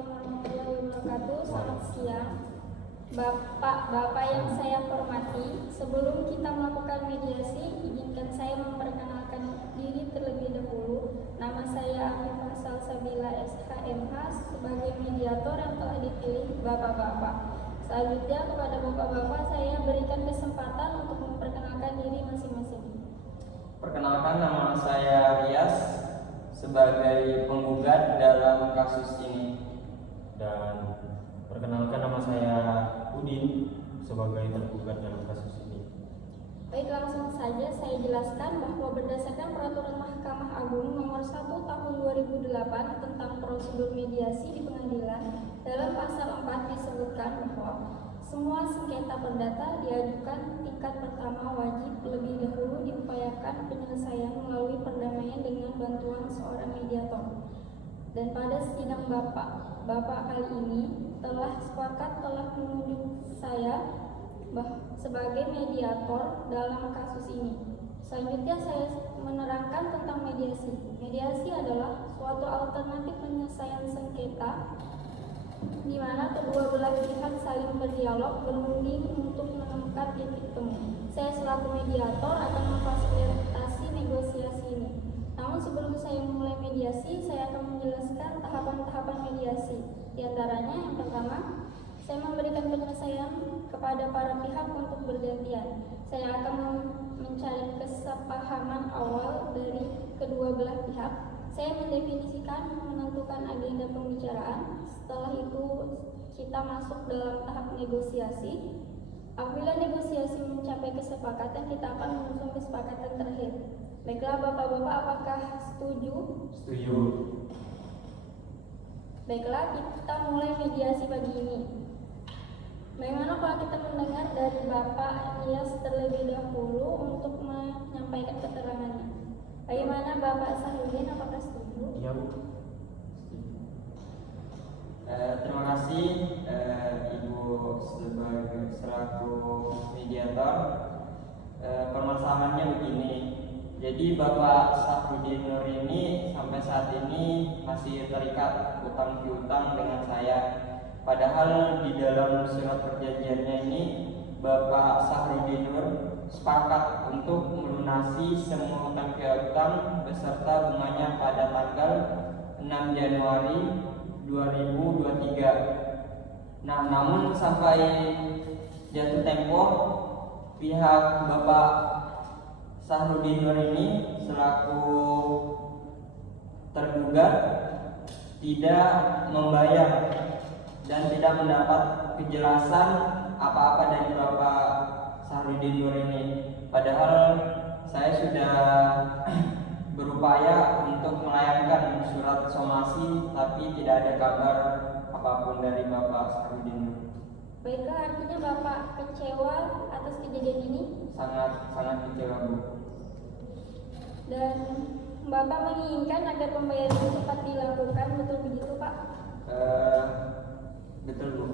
Assalamualaikum warahmatullahi wabarakatuh. Selamat siang, Bapak yang saya hormati. Sebelum kita melakukan mediasi, izinkan saya memperkenalkan diri terlebih dahulu. Nama saya Afifah Salsabila SHMH sebagai mediator yang telah dipilih Bapak-bapak. Selanjutnya kepada Bapak-bapak saya berikan kesempatan untuk memperkenalkan diri masing-masing. Perkenalkan, nama saya Rias sebagai penggugat dalam kasus ini. Dan perkenalkan, nama saya Udin sebagai tergugat dalam kasus ini. Baik, langsung saja saya jelaskan bahwa berdasarkan Peraturan Mahkamah Agung Nomor 1 Tahun 2008 tentang prosedur mediasi di pengadilan, dalam pasal 4 disebutkan bahwa semua sengketa perdata diajukan tingkat pertama wajib lebih dahulu diupayakan penyelesaian melalui perdamaian dengan bantuan seorang mediator. Dan pada sidang Bapak kali ini telah menunjuk saya sebagai mediator dalam kasus ini. Selanjutnya saya menerangkan tentang mediasi. Mediasi adalah suatu alternatif penyelesaian sengketa di mana kedua belah pihak saling berdialog, berunding untuk menemukan titik temu. Saya selaku mediator akan memfasilitasi negosiasi ini. Namun sebelum saya memulai mediasi, saya akan menjelaskan tahapan-tahapan mediasi. Di antaranya yang pertama, saya memberikan penyelesaian kepada para pihak untuk bergantian. Saya akan mencari kesepahaman awal dari kedua belah pihak. Saya mendefinisikan, menentukan agenda pembicaraan. Setelah itu kita masuk dalam tahap negosiasi. Apabila negosiasi mencapai kesepakatan, kita akan menyusun kesepakatan terakhir. Baiklah Bapak-bapak, apakah setuju? Setuju. Baiklah, kita mulai mediasi pagi ini. Bagaimana kalau kita mendengar dari Bapak Rias terlebih dahulu untuk menyampaikan keterangannya? Bagaimana Bapak Sahrudin, apakah setuju? Iya, Bu. Terima kasih Ibu selaku mediator. Permasalahannya begini. Jadi Bapak Sahrudin Nur ini sampai saat ini masih terikat utang piutang dengan saya. Padahal di dalam surat perjanjiannya ini Bapak Sahrudin Nur sepakat untuk melunasi semua utang piutang beserta bunganya pada tanggal 6 Januari 2023. Nah, namun sampai jatuh tempo pihak Bapak Sahrudin Nur ini selaku tergugat tidak membayar dan tidak mendapat kejelasan apa-apa dari Bapak Sahrudin Nur ini. Padahal saya sudah berupaya untuk melayangkan surat somasi, tapi tidak ada kabar apapun dari Bapak Sahrudin Nur. Baiklah, artinya Bapak kecewa atas kejadian ini? Sangat kecewa, Bu. Dan Bapak menginginkan agar pembayaran cepat dilakukan, betul begitu Pak? Betul, Bu.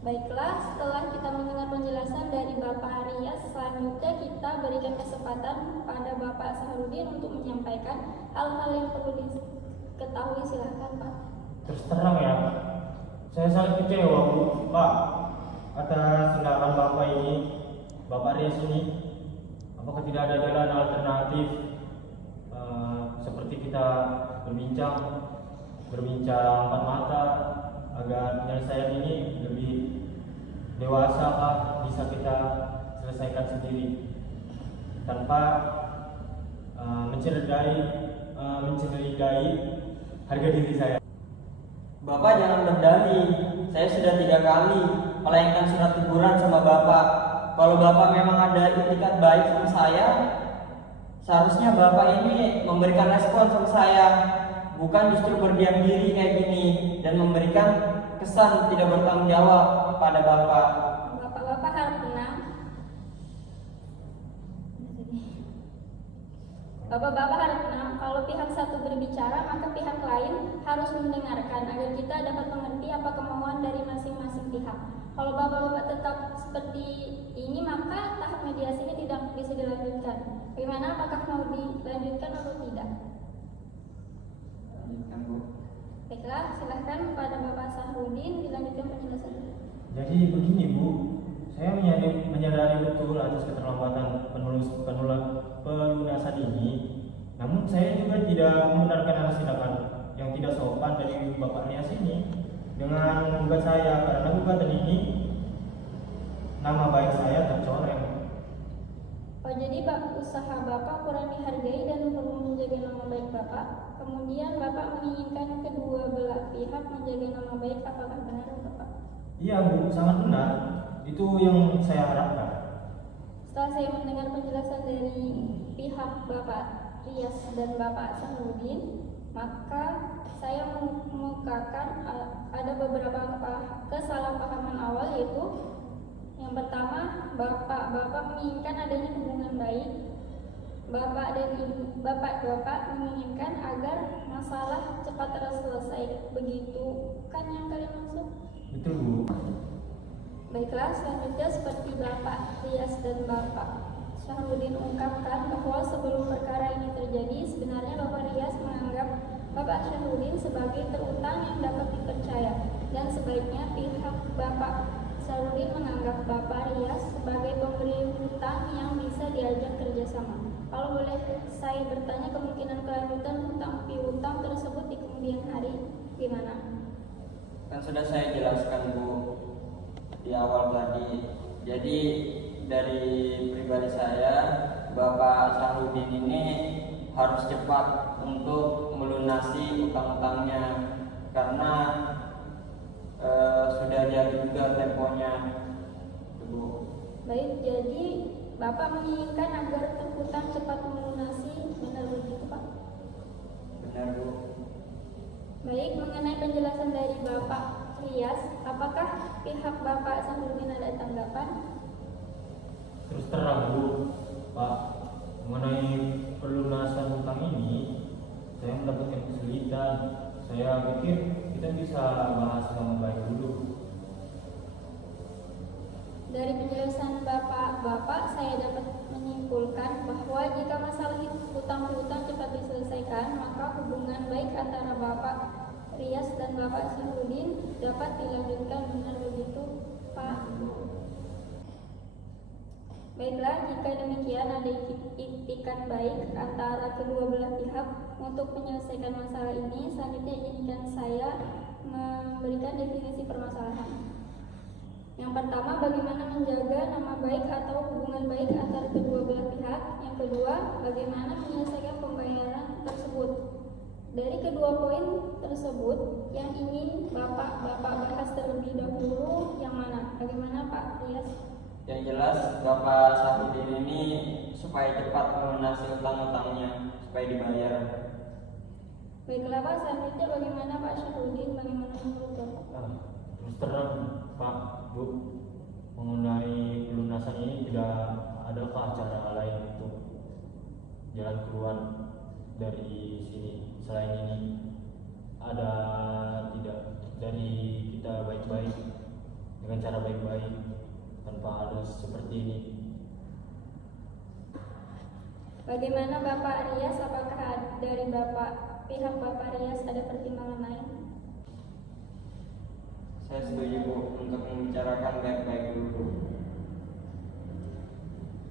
Baiklah, setelah kita mendengar penjelasan dari Bapak Rias, selanjutnya kita berikan kesempatan pada Bapak Sahrudin untuk menyampaikan hal-hal yang perlu diketahui. Silahkan Pak. Terus terang ya, saya sangat kecewa, Bu, Pak, atas tindakan Bapak ini, Bapak Rias ini. Apakah tidak ada jalan alternatif seperti kita berbincang empat mata agar penyelesaian ini lebih dewasa, Pak, bisa kita selesaikan sendiri tanpa mencurigai harga diri saya. Bapak jangan berdalih. Saya sudah 3 kali melayangkan surat teguran sama Bapak. Kalau Bapak memang ada itikat baik sama saya, seharusnya Bapak ini memberikan respon sama saya, bukan justru berdiam diri kayak gini dan memberikan kesan tidak bertanggung jawab pada Bapak. Bapak harap tenang. Bapak-bapak harap tenang. Kalau pihak satu berbicara, maka pihak lain harus mendengarkan agar kita dapat mengerti apa kemauan dari masing-masing pihak. Kalau bapak-bapak tetap seperti ini, maka tahap mediasi ini tidak bisa dilanjutkan. Bagaimana? Apakah mau dilanjutkan atau tidak? Lanjutkan, Bu. Baiklah, silahkan kepada Bapak Sahrudin dilanjutkan penjelasannya. Jadi begini Bu, saya menyadari betul atas keterlambatan pelunasan ini. Namun saya juga tidak membenarkan atas tindakan yang tidak sopan dari Bapak Rias ini dengan menggugat saya, karena gugatan ini nama baik saya tercoreng. Oh, jadi usaha Bapak kurang dihargai dan perlu menjaga nama baik Bapak. Kemudian Bapak menginginkan kedua belah pihak menjaga nama baik. Apakah benar Bapak? Iya Bu, sangat benar. Itu yang saya harapkan. Setelah saya mendengar penjelasan dari pihak Bapak Rias dan Bapak Sahrudin, maka saya mengemukakan ada beberapa kesalahpahaman awal, yaitu yang pertama, Bapak menginginkan adanya hubungan baik. Bapak dan Ibu, Bapak menginginkan agar masalah cepat terselesai. Begitu kan yang kalian maksud? Betul Bu. Baiklah, selanjutnya seperti Bapak Rias dan Bapak Sahrudin ungkapkan bahwa sebelum perkara ini terjadi, sebenarnya Bapak Rias menganggap Bapak Sahrudin sebagai terutang yang dapat dipercaya, dan sebaiknya pihak Bapak Sahrudin menganggap Bapak Rias sebagai pemberi hutang yang bisa diajak kerjasama. Kalau boleh saya bertanya, kemungkinan kelanjutan hutang piutang tersebut di kemudian hari gimana? Kan sudah saya jelaskan Bu di awal tadi. Jadi dari pribadi saya, Bapak Sahrudin ini harus cepat untuk melunasi utang-utangnya, karena sudah jadi juga temponya, Bu. Baik, jadi Bapak menginginkan agar terhutang cepat melunasi, benar begitu Pak? Benar Bu. Baik, mengenai penjelasan dari Bapak Rias, apakah pihak Bapak Sahrudin ada tanggapan? Terus terang Bu, Pak, mengenai pelunasan hutang ini, saya mendapatkan kesulitan. Saya pikir kita bisa bahas dengan baik dulu. Dari penjelasan Bapak, saya dapat menyimpulkan bahwa jika masalah hutang piutang cepat diselesaikan, maka hubungan baik antara Bapak Rias dan Bapak Sahrudin dapat dilanjutkan. Benar begitu, Pak? Baiklah, jika demikian ada iktikat baik antara kedua belah pihak untuk menyelesaikan masalah ini. Selanjutnya izinkan saya memberikan definisi permasalahan. Yang pertama, bagaimana menjaga nama baik atau hubungan baik antara kedua belah pihak. Yang kedua, bagaimana menyelesaikan pembayaran tersebut. Dari kedua poin tersebut, yang ingin Bapak bahas terlebih dahulu yang mana? Bagaimana Pak Rias? Yang jelas Bapak Sahrudin ini supaya cepat melunasi utang-utangnya, supaya dibayar. Baiklah Pak, selanjutnya bagaimana Pak Sahrudin? Bagaimana menurut Bapak? Terus terang Pak, Bu, mengenai pelunasan ini tidak adakah cara lain untuk jalan keluar dari sini selain ini? Ada tidak dari kita baik-baik dengan cara baik-baik tanpa harus seperti ini? Bagaimana Bapak Rias? Apakah dari pihak Bapak Rias ada pertimbangan lain? Saya setuju Bu untuk membicarakan baik-baik dulu.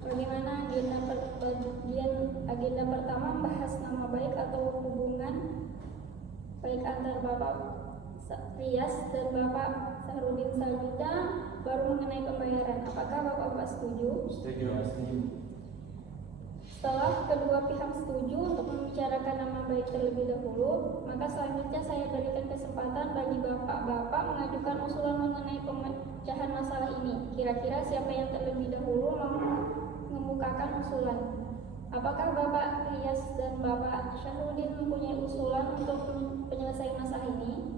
Bagaimana agenda pertama membahas nama baik atau hubungan baik antar Bapak Rias dan Bapak Sahrudin. Selanjutnya baru mengenai pembayaran. Apakah Bapak setuju? Setuju. Setelah kedua pihak setuju untuk membicarakan nama baik terlebih dahulu, maka selanjutnya saya berikan kesempatan bagi bapak-bapak mengajukan usulan mengenai pemecahan masalah ini. Kira-kira siapa yang terlebih dahulu mengemukakan usulan? Apakah Bapak Rias dan Bapak Sahrudin mempunyai usulan untuk penyelesaian masalah ini?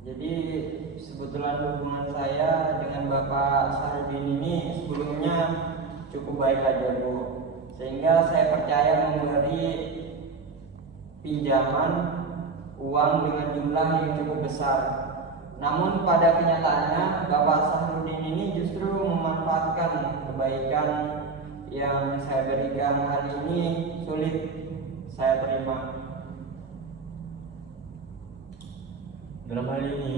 Jadi sebetulnya hubungan saya dengan Bapak Sahrudin ini sebelumnya cukup baik aja Bu, sehingga saya percaya memberi pinjaman uang dengan jumlah yang cukup besar. Namun pada kenyataannya Bapak Sahrudin ini justru memanfaatkan kebaikan yang saya berikan. Hal ini sulit saya terima. Dalam hal ini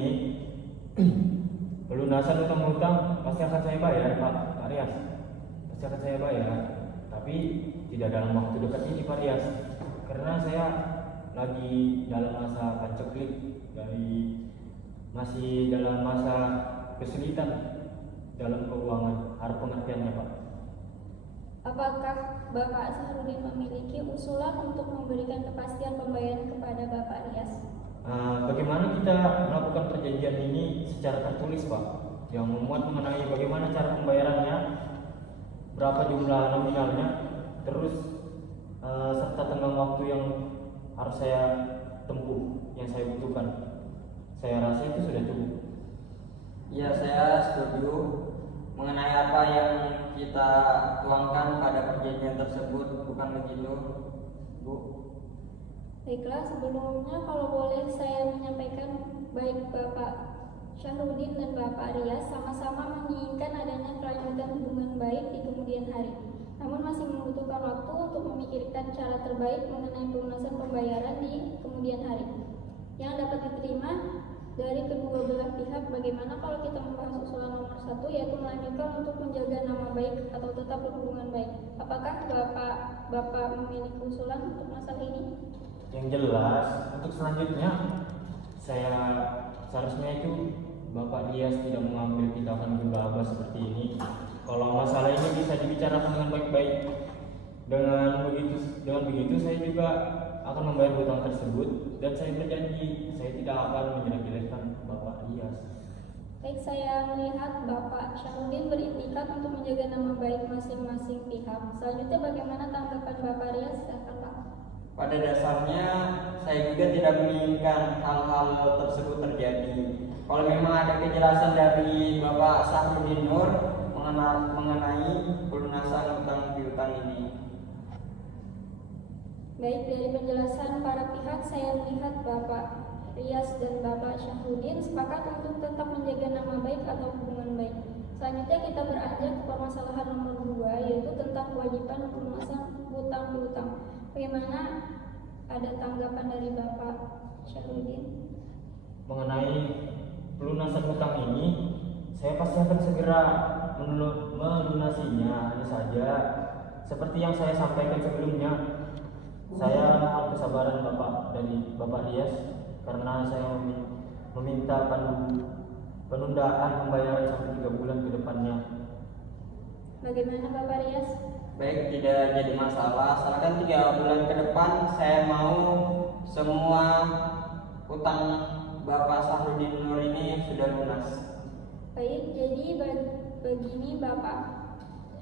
pelunasan utang pasti akan saya bayar, Pak Rias. Pasti akan saya bayar, tapi tidak dalam waktu dekat ini, Pak Rias. Karena saya lagi dalam masa panceklik, masih dalam masa kesulitan dalam keuangan. Harap pengertiannya, Pak. Apakah Bapak Sahrudin memiliki usulan untuk memberikan kepastian pembayaran kepada Bapak Rias? Bagaimana kita melakukan perjanjian ini secara tertulis, Pak, yang memuat mengenai bagaimana cara pembayarannya, berapa jumlah nominalnya, terus serta tenggang waktu yang harus saya tempuh, yang saya butuhkan. Saya rasa itu sudah cukup. Ya, saya setuju mengenai apa yang kita tuangkan pada perjanjian tersebut, bukan begitu, Bu? Baiklah, sebelumnya kalau boleh saya menyampaikan, baik Bapak Sahrudin dan Bapak Rias sama-sama menginginkan adanya kelanjutan hubungan baik di kemudian hari. Namun masih membutuhkan waktu untuk memikirkan cara terbaik mengenai pelunasan pembayaran di kemudian hari yang dapat diterima dari kedua belah pihak. Bagaimana kalau kita membahas usulan nomor 1, yaitu melanjutkan untuk menjaga nama baik atau tetap berhubungan baik? Apakah Bapak memiliki usulan untuk masalah ini? Yang jelas, untuk selanjutnya seharusnya itu Bapak Rias tidak mengambil tindakan gegabah seperti ini. Kalau masalah ini bisa dibicarakan dengan baik-baik. Dengan begitu saya juga akan membayar hutang tersebut, dan saya berjanji saya tidak akan menjelek-jelekkan Bapak Rias. Baik, saya melihat Bapak Sahrudin berintikat untuk menjaga nama baik masing-masing pihak. Selanjutnya bagaimana tanggapan Bapak Rias? Silakan, Pak. Pada dasarnya saya juga tidak menginginkan hal-hal tersebut terjadi. Kalau memang ada kejelasan dari Bapak Sahrudin Nur mengenai pelunasan hutang piutang ini. Baik, dari penjelasan para pihak saya melihat Bapak Rias dan Bapak Sahrudin sepakat untuk tetap menjaga nama baik atau hubungan baik. Selanjutnya kita beranjak ke permasalahan nomor 2, yaitu tentang kewajiban pelunasan hutang piutang. Bagaimana, ada tanggapan dari Bapak Sahrudin? Mengenai pelunasan hutang ini, saya pasti akan segera melunasinya. Hanya saja seperti yang saya sampaikan sebelumnya, saya mohon kesabaran dari Bapak Rias, karena saya meminta penundaan pembayaran sampai 3 bulan ke depannya. Bagaimana Bapak Rias? Baik, tidak jadi masalah. Asalkan 3 bulan ke depan saya mau semua hutang Bapak Sahrudin Nur ini sudah lunas. Baik, jadi begini Bapak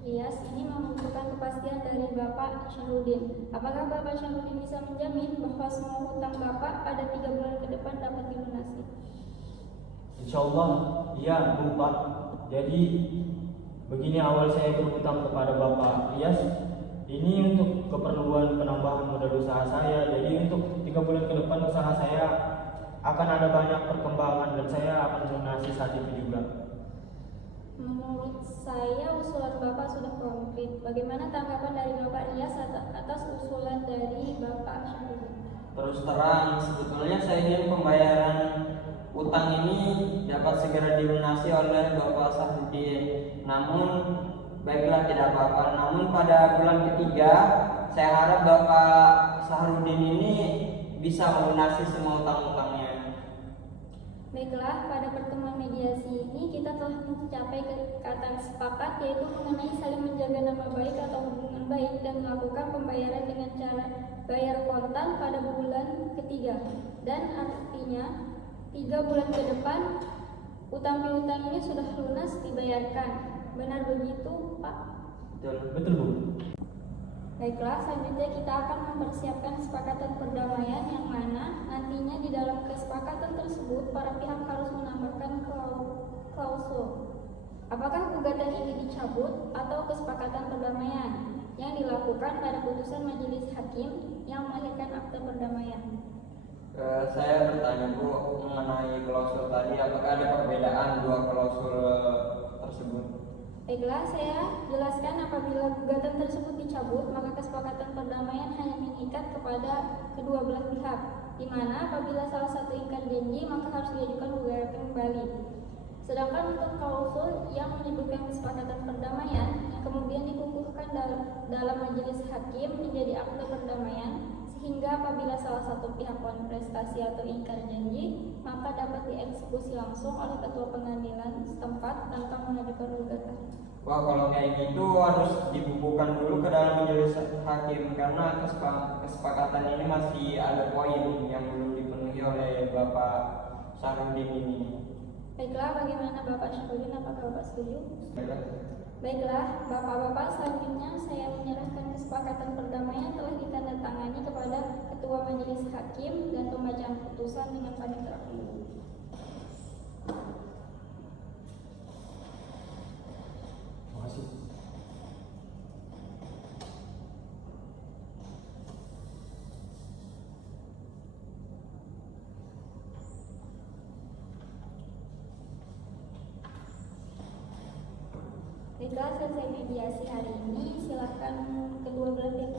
Rias, ini membutuhkan kepastian dari Bapak Sahrudin. Apakah Bapak Sahrudin bisa menjamin bahwa semua hutang Bapak pada 3 bulan ke depan dapat dilunasi? Insya Allah, iya Bu Pak. Jadi begini awal saya berhutang kepada Bapak Rias, ini untuk keperluan penambahan modal usaha saya. Jadi untuk 3 bulan ke depan usaha saya akan ada banyak perkembangan, dan saya akan melunasi saat itu juga. Menurut saya usulan Bapak sudah konkret. Bagaimana tanggapan dari Bapak Rias atas usulan dari Bapak Sahrudin? Terus terang, sebetulnya saya ingin pembayaran utang ini dapat segera dilunasi oleh Bapak Sahrudin. Namun baiklah, tidak apa-apa. Namun pada bulan ketiga saya harap Bapak Sahrudin ini bisa melunasi semua utang-utangnya. Baiklah, pada pertemuan mediasi ini kita telah mencapai kata sepakat, yaitu mengenai saling menjaga nama baik atau hubungan baik dan melakukan pembayaran dengan cara bayar kontan pada bulan ketiga. Dan artinya 3 bulan ke depan utang piutang ini sudah lunas dibayarkan. Benar begitu, Pak? Betul Bu. Baiklah, selanjutnya kita akan mempersiapkan kesepakatan perdamaian yang mana nantinya di dalam kesepakatan tersebut para pihak harus menambahkan klausul. Apakah gugatan ini dicabut atau kesepakatan perdamaian yang dilakukan pada putusan majelis hakim yang melahirkan akte perdamaian? Saya bertanya Bu mengenai klausul tadi, apakah ada perbedaan 2 klausul tersebut? Baiklah, saya jelaskan apabila gugatan tersebut dicabut, maka kesepakatan perdamaian hanya mengikat kepada kedua belah pihak, di mana apabila salah satu ingkar janji, maka harus diajukan gugatan kembali. Sedangkan untuk klausul yang menyebutkan kesepakatan perdamaian yang kemudian dikukuhkan dalam majelis hakim menjadi akte perdamaian, sehingga apabila salah satu pihak kontestasi atau ingkar janji, maka dapat dieksekusi langsung oleh ketua pengadilan setempat tanpa mengajukan gugatan. Wah, kalau kayak gitu harus dibukukan dulu ke dalam majelis hakim karena kesepakatan ini masih ada poin yang belum dipenuhi oleh Bapak Sahrudin ini. Baiklah, bagaimana Bapak Syarudin? Apakah Bapak setuju? Baiklah. Baiklah, Bapak-bapak, selanjutnya saya menyerahkan kesepakatan perdamaian telah ditandatangani kepada Ketua Majelis Hakim dan pembacaan putusan dengan paling terdahulu. Terima kasih. Baiklah, selesai mediasi hari ini. Silakan kedua belah pihak